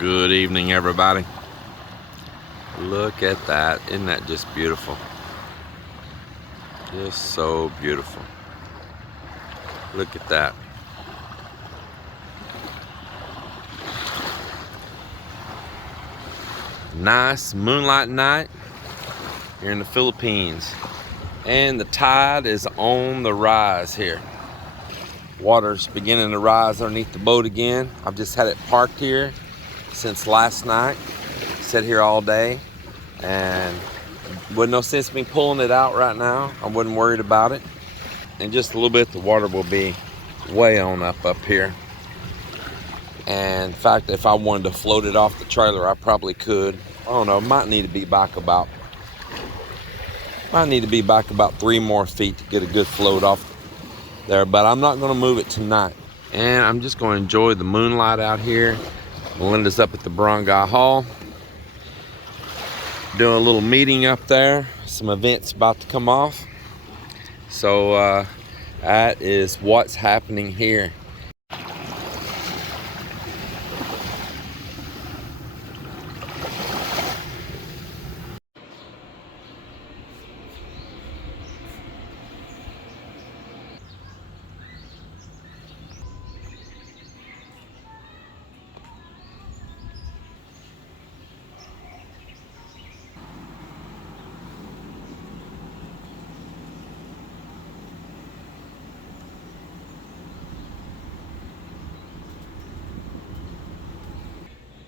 Good evening, everybody. Look at that. Isn't that just beautiful? Just so beautiful. Look at that. Nice moonlight night here in the Philippines. And the tide is on the rise here. Water's beginning to rise underneath the boat again. I've just had it parked here since last night. Sat here all day, and wouldn't no sense me pulling it out right now. I wasn't worried about it. In just a little bit, the water will be way on up here. And in fact, if I wanted to float it off the trailer, I probably could. I don't know, might need to be back about 3 more feet to get a good float off there, but I'm not going to move it tonight. And I'm just going to enjoy the moonlight out here. Melinda's up at the Barangay Hall doing a little meeting up there. Some events about to come off. So that is what's happening here.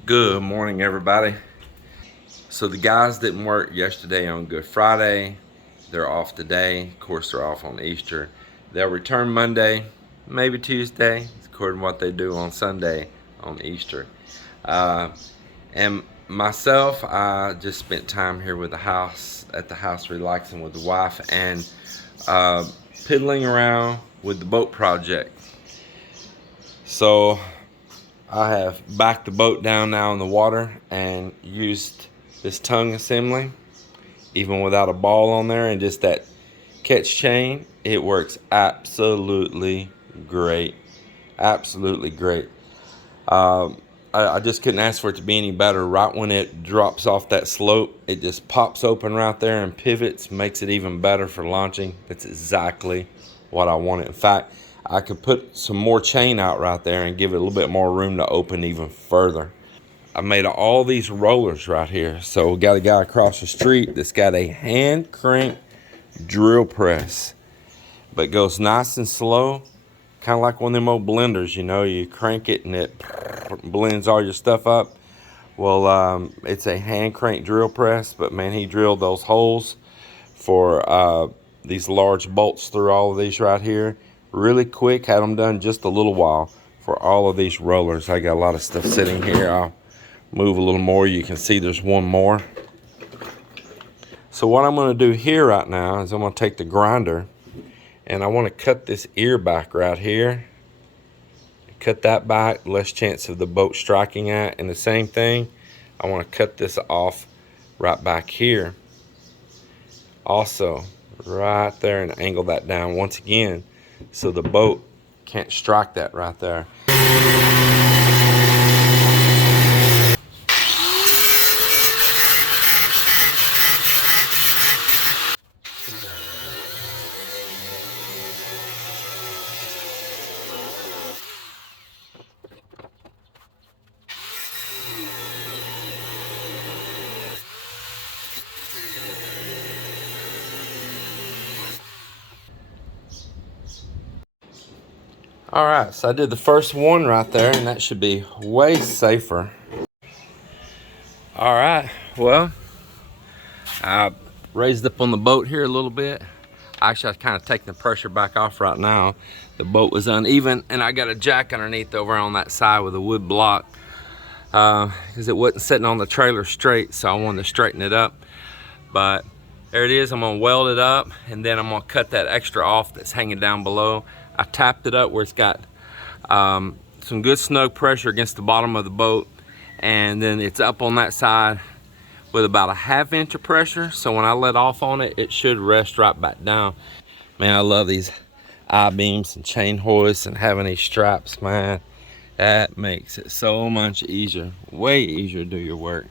Good morning, everybody. So the guys didn't work yesterday on Good Friday. They're off today. Of course, they're off on Easter. They'll return Monday, maybe Tuesday, according to what they do on Sunday on Easter. And myself, I just spent time here with at the house, relaxing with the wife and piddling around with the boat project. So I have backed the boat down now in the water and used this tongue assembly, even without a ball on there and just that catch chain. It works absolutely great. Absolutely great. I just couldn't ask for it to be any better. Right when it drops off that slope, it just pops open right there and pivots, makes it even better for launching. That's exactly what I wanted. In fact, I could put some more chain out right there and give it a little bit more room to open even further. I made all these rollers right here. So we got a guy across the street that's got a hand crank drill press, but goes nice and slow, kind of like one of them old blenders, you know, you crank it and it blends all your stuff up. Well, it's a hand crank drill press, but man, he drilled those holes for these large bolts through all of these right here. Really quick, had them done just a little while for all of these rollers. I got a lot of stuff sitting here. I'll move a little more. You can see there's one more. So what I'm going to do here right now is I'm going to take the grinder and I want to cut this ear back right here. Cut that back, less chance of the boat striking at. And the same thing, I want to cut this off right back here. Also, right there, and angle that down once again, so the boat can't strike that right there. Alright, so I did the first one right there, and that should be way safer. Alright, well, I raised up on the boat here a little bit. Actually, I kind of taking the pressure back off right now. The boat was uneven, and I got a jack underneath over on that side with a wood block because it wasn't sitting on the trailer straight, so I wanted to straighten it up. But there it is. I'm going to weld it up, and then I'm going to cut that extra off that's hanging down below. I tapped it up where it's got some good snug pressure against the bottom of the boat, and then it's up on that side with about a 1/2 inch of pressure, so when I let off on it, it should rest right back down. Man, I love these I-beams and chain hoists and having these straps, man. That makes it so much easier, way easier to do your work.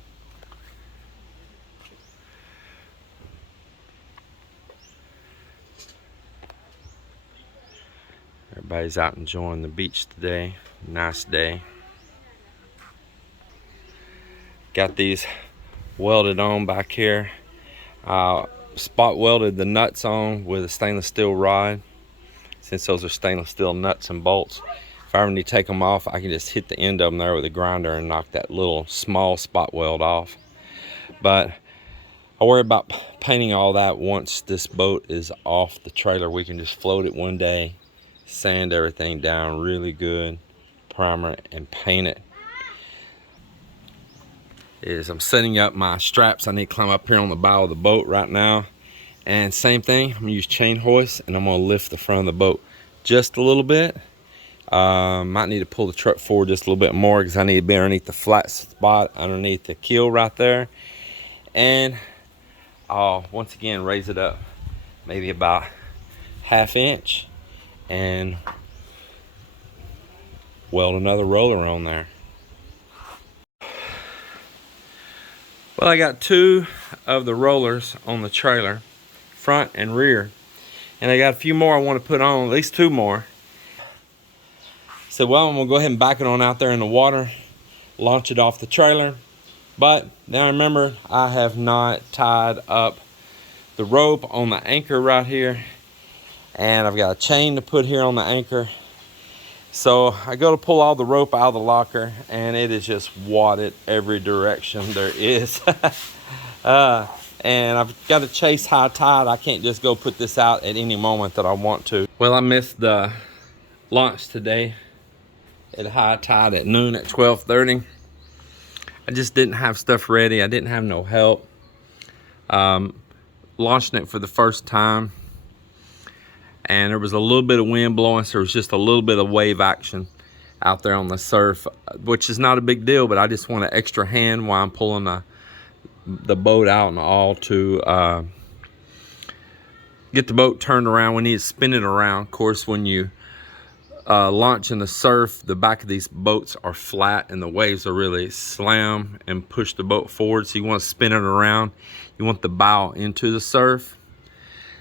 Everybody's out enjoying the beach today. Nice day. Got these welded on back here. Spot welded the nuts on with a stainless steel rod. Since those are stainless steel nuts and bolts, if I ever need to take them off, I can just hit the end of them there with a grinder and knock that little small spot weld off. But I worry about painting all that once this boat is off the trailer. We can just float it one day, sand everything down really good, primer it, and paint it. I'm setting up my straps. I need to climb up here on the bow of the boat right now. And same thing, I'm gonna use chain hoist and I'm gonna lift the front of the boat just a little bit. Might need to pull the truck forward just a little bit more because I need to be underneath the flat spot, underneath the keel right there. And I'll once again raise it up maybe about ½ inch and weld another roller on there. Well, I got 2 of the rollers on the trailer, front and rear, and I got a few more I want to put on, at least 2 more. So well, I'm gonna go ahead and back it on out there in the water, launch it off the trailer. But now remember, I have not tied up the rope on the anchor right here, and I've got a chain to put here on the anchor. So I go to pull all the rope out of the locker and it is just wadded every direction there is. And I've got to chase high tide. I can't just go put this out at any moment that I want to. Well, I missed the launch today at high tide at noon at 12:30. I just didn't have stuff ready. I didn't have no help. Launching it for the first time, and there was a little bit of wind blowing, so there was just a little bit of wave action out there on the surf, which is not a big deal, but I just want an extra hand while I'm pulling the boat out and all to get the boat turned around. We need to spin it around. Of course, when you launch in the surf, the back of these boats are flat and the waves are really slam and push the boat forward, so you want to spin it around. You want the bow into the surf.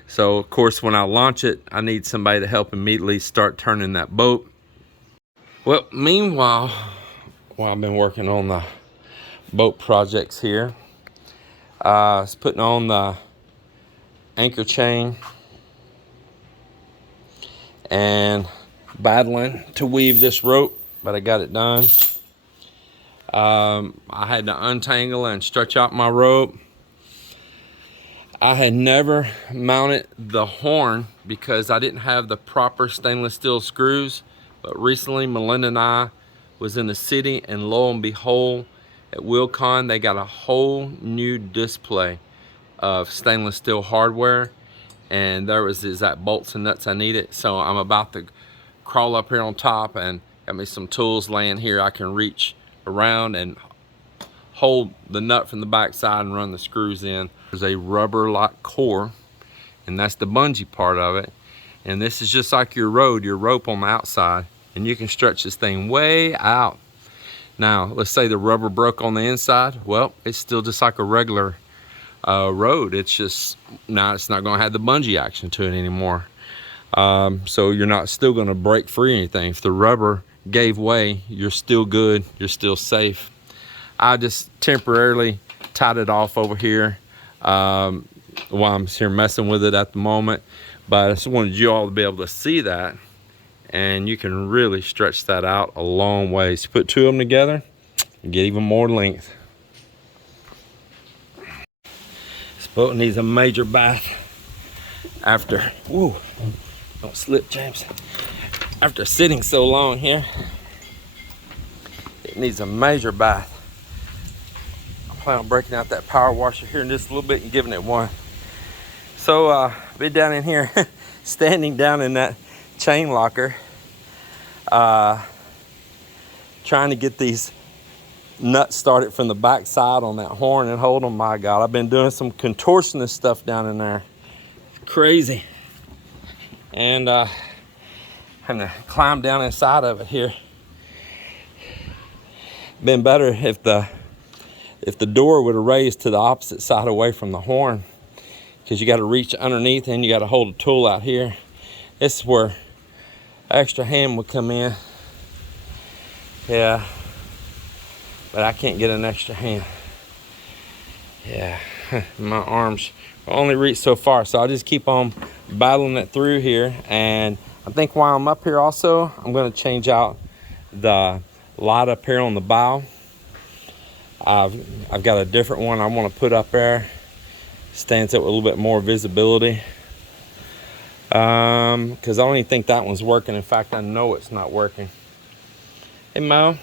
So of course, when I launch it, I need somebody to help immediately start turning that boat. Well, meanwhile, while I've been working on the boat projects here, I was putting on the anchor chain and battling to weave this rope, but I got it done. I had to untangle and stretch out my rope. I had never mounted the horn because I didn't have the proper stainless steel screws, but recently Melinda and I was in the city, and lo and behold, at Wilcon they got a whole new display of stainless steel hardware, and there was the exact bolts and nuts I needed. So I'm about to crawl up here on top and got me some tools laying here. I can reach around and hold the nut from the back side and run the screws in. There's a rubber lock core, and that's the bungee part of it. And this is just like your rope on the outside, and you can stretch this thing way out. Now, let's say the rubber broke on the inside. Well, it's still just like a regular road. It's just, now it's not gonna have the bungee action to it anymore. So you're not still gonna break free or anything. If the rubber gave way, you're still good, you're still safe. I just temporarily tied it off over here while I'm here messing with it at the moment. But I just wanted you all to be able to see that, and you can really stretch that out a long ways. You put 2 of them together, you get even more length. This boat needs a major bath after, whoa, don't slip, James. After sitting so long here, it needs a major bath. I plan on breaking out that power washer here in just a little bit and giving it one. So be down in here, standing down in that chain locker, trying to get these nuts started from the back side on that horn and hold them. My God, I've been doing some contortionist stuff down in there. It's crazy. And having to climb down inside of it here. been better if the door would have raised to the opposite side away from the horn, because you got to reach underneath and you got to hold a tool out here. This is where extra hand would come in. Yeah, but I can't get an extra hand. Yeah, my arms only reach so far, so I'll just keep on battling it through here. And I think while I'm up here also, I'm going to change out the light up here on the bow. I've got a different one I want to put up there. Stands up with a little bit more visibility. Because I don't even think that one's working. In fact, I know it's not working. Hey Mo,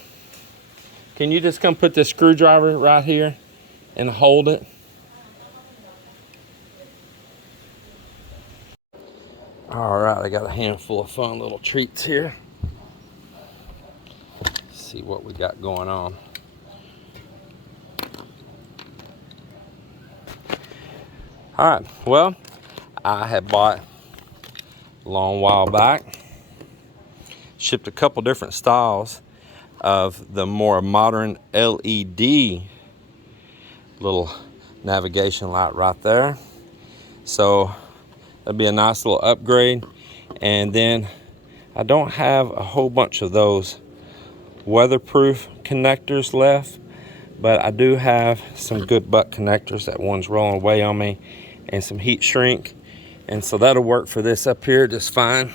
can you just come put this screwdriver right here and hold it? All right, I got a handful of fun little treats here. Let's see what we got going on. All right, well, I had bought a long while back, shipped a couple different styles of the more modern LED little navigation light right there. So that'd be a nice little upgrade. And then I don't have a whole bunch of those weatherproof connectors left, but I do have some good butt connectors. That one's rolling away on me, and some heat shrink, and so that'll work for this up here just fine.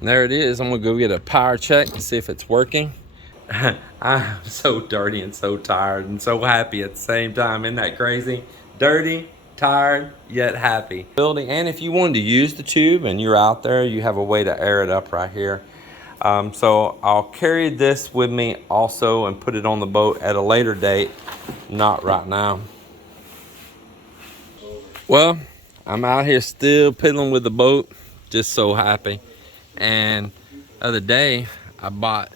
And there it is. I'm gonna go get a power check and see if it's working. I'm so dirty and so tired and so happy at the same time. Isn't that crazy? Dirty, tired, yet happy. And if you wanted to use the tube and you're out there, you have a way to air it up right here. So I'll carry this with me also and put it on the boat at a later date, not right now. Well, I'm out here still piddling with the boat, just so happy. And the other day, I bought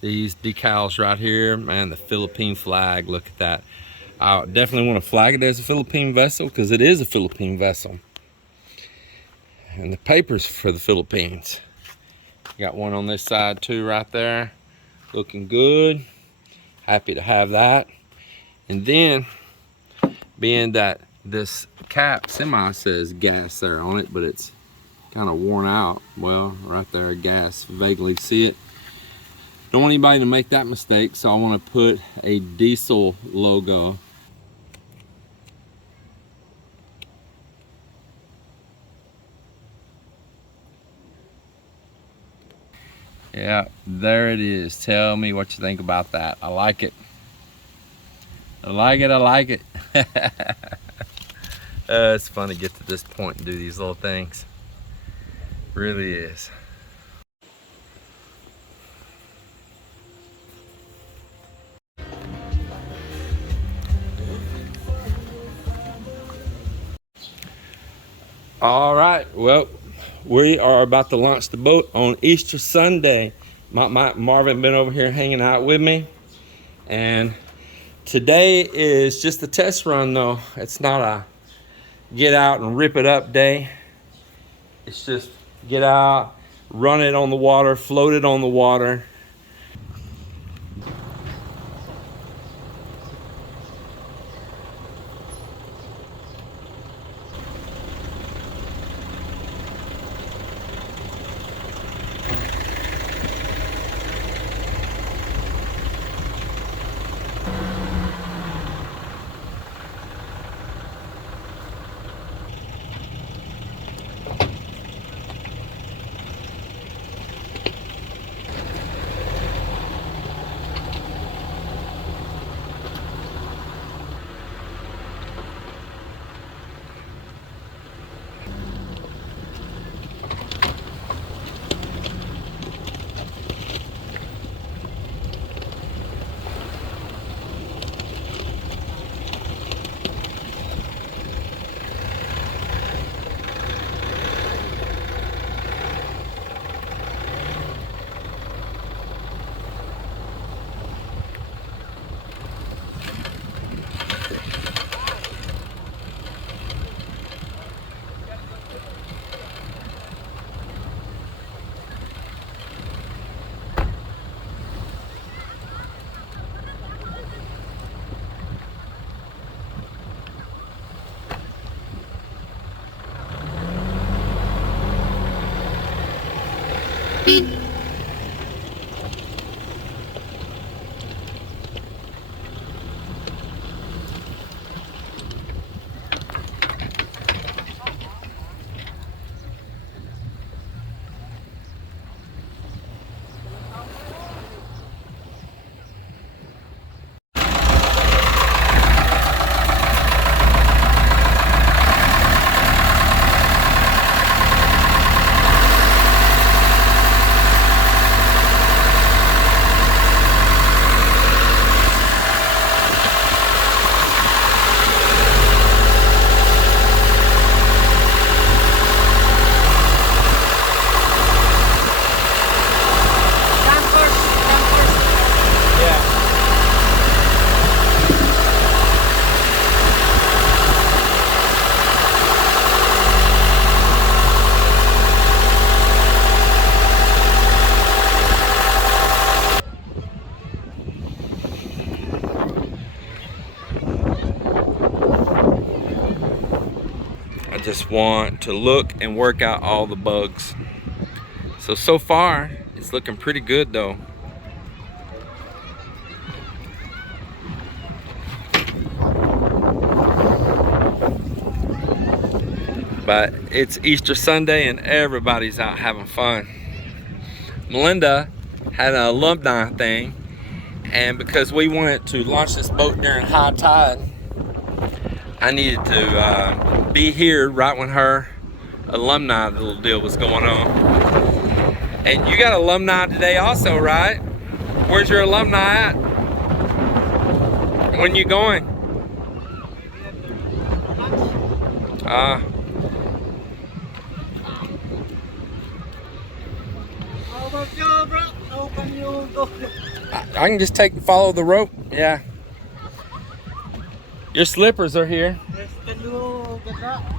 these decals right here, man, the Philippine flag, look at that. I definitely want to flag it as a Philippine vessel, because it is a Philippine vessel. And the paper's for the Philippines. Got one on this side too right there, looking good. Happy to have that. And then, being that this cap semi says gas there on it, but it's kind of worn out. Well, right there, gas, vaguely see it. Don't want anybody to make that mistake, so I want to put a diesel logo. Yeah, there it is. Tell me what you think about that. I like it. I like it, I like it. It's fun to get to this point and do these little things. Really is. All right, well, we are about to launch the boat on Easter Sunday. Marvin been over here hanging out with me, and today is just a test run though. It's not a get out and rip it up day. It's just get out, run it on the water, float it on the water. I just want to look and work out all the bugs. So far, it's looking pretty good though. But it's Easter Sunday and everybody's out having fun. Melinda had an alumni thing, and because we wanted to launch this boat during high tide, I needed to be here right when her alumni little deal was going on. And you got alumni today also, right? Where's your alumni at? When you going? I can just follow the rope. Yeah. Your slippers are here. Yes, can you get that?